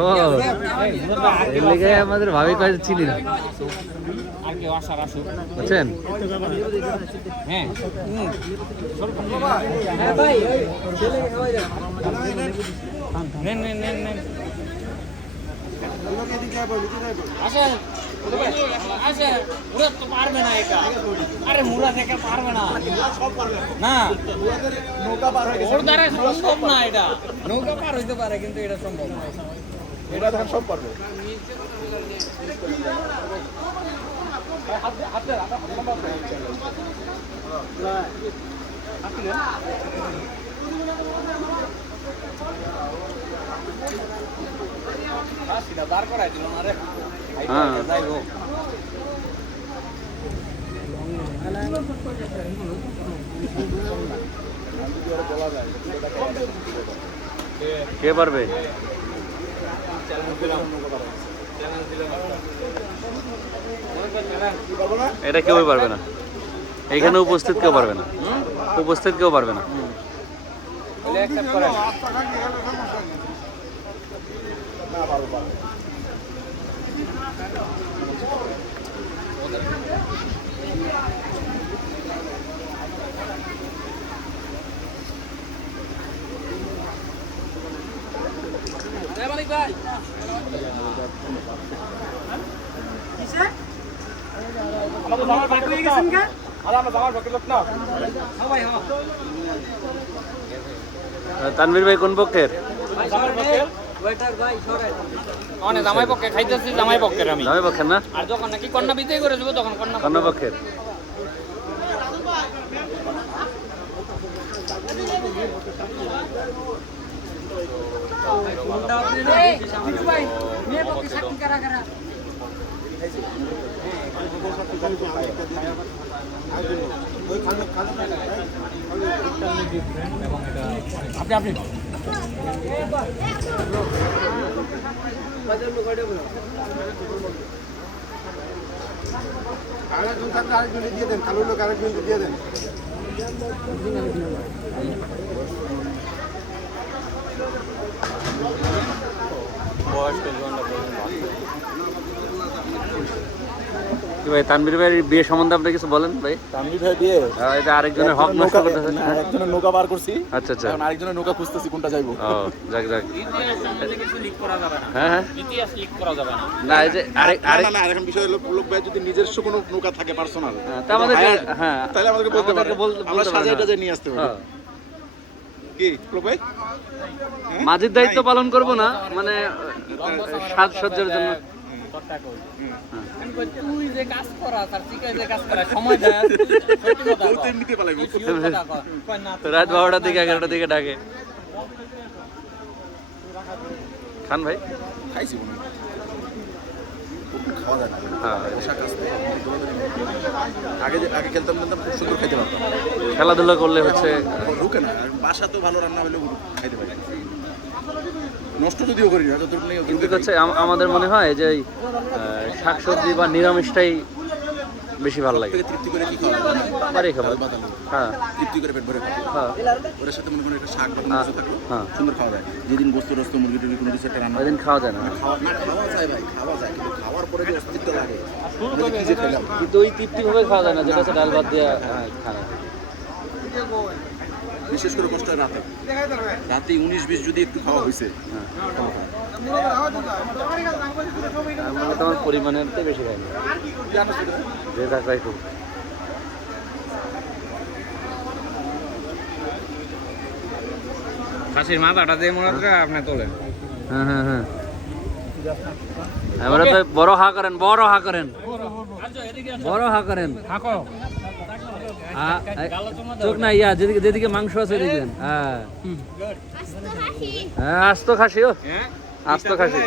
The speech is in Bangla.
ও এর লেগে আমাদের ভাবি কয়েছে চিনি না আর কেউ আসার আসুক বুঝছেন। হ্যাঁ নেন নেন নেন নেন আসেন আসেন মুরাদ তো পারবে না এটা আরে মুরাদ একা পারবে না না নৌকা পার হয়ে গেছে ওর দ্বারা সম্ভব না এটা নৌকা পার হইতে পারে কিন্তু এটা সম্ভব না এটা তখন সব পারবে দাঁড় করাই দিল না রে যাইবো কে পারবে? এটা কেউই পারবে না, এখানে উপস্থিত কেউ পারবে না, উপস্থিত কেউ পারবে না। তানভীর ভাই কোন পক্ষের? জামাই পক্ষে খাইতেছি, জামাই পক্ষের আমি। জামাই পক্ষের না? আর যখন নাকি কন্যা বিদায় করে দেবো তখন কন্যা পক্ষের। আপনি আপনি দিয়ে দেন, কালো লোক আরেকজন দিয়ে দেন। ভাই তানভীর ভাইয়ের বিয়ে সম্বন্ধে আপনি কিছু বলেন ভাই। তানভীর ভাই বিয়ে, এটা আরেকজনের হক নষ্ট করতেছে। একজনের নৌকা পার করছি, আচ্ছা আচ্ছা, এখন আরেকজনের নৌকা খুঁজতেছি কোনটা যাইবো। ও যাক যাক। কিছু লিক করা যাবে না। হ্যাঁ হ্যাঁ, ইতিহাস লিক করা যাবে না। না এই যে আরেক না এখন বিষয় হলো লোক ভাই যদি নিজস্ব কোনো নৌকা থাকে পার্সোনাল, তা আমাদের হ্যাঁ তাহলে আমাদেরকে বলতে পারে, আমরা সাজাইটা যে নিয়ে আসতে পারি। কি লোক ভাই মাঝির দায়িত্ব পালন করব না, মানে সাজসজ্জার জন্য। তুই যে কাজ করা তার ঠিক যে কাজ করা সময় দেয় নিতে পারলাম রাত 12টার দিকে 11টার দিকে ডাকে। খান ভাই খাইছি মনে খাওয়া যায় না। হ্যাঁ আগে খেলতাম খুব সুন্দর খাইতে পারতাম, খেলাধুলা করলে হচ্ছে ঢুকে না। বাসা তো ভালো রান্না হলেও খাইতে পারি, নষ্ট যদিও করি না যতটুকু নেই। কিন্তু হচ্ছে আমাদের মনে হয় যে শাকসবজি বা নিরামিষটাই বেশি ভালো লাগে। তৃপ্তি করে কি খাওয়া বাড়ি খাবার, হ্যাঁ তৃপ্তি করে পেট ভরে হ্যাঁ, ওর সাথে মনে করেন একটা শাক বা কোনো কিছু থাকলো সুন্দর খাওয়া যায়। যেদিন গোস্ত রস্ত মুরগি টুরগি কোনো কিছু একটা রান্না ওই দিন খাওয়া যায় না। খাওয়া যায় ভাই, খাওয়া যায়, কিন্তু খাওয়ার পরে যে অস্তিত্ব লাগে কি যে খেলাম, কিন্তু ওই তৃপ্তিভাবে খাওয়া যায় না যেটা হচ্ছে ডাল ভাত দিয়ে খায়। বিশেষ করে কষ্ট হয় রাতে, রাতে 19-20 যদি একটু খাওয়া হয়েছে তোমার পরিমাণের বেশি খাই না, যে থাকাই খুব। খাসির মাথাটা দিয়ে মনে হচ্ছে আপনি তোলেন। হ্যাঁ হ্যাঁ হ্যাঁ, এবারে তো বড় হা করেন, বড় হা করেন, বড় হা করেন। চোখ না ইয়া যেদিকে যেদিকে মাংস আছে দেখবেন। হ্যাঁ হ্যাঁ, আস্ত খাসি, ও আস্ত খাসি।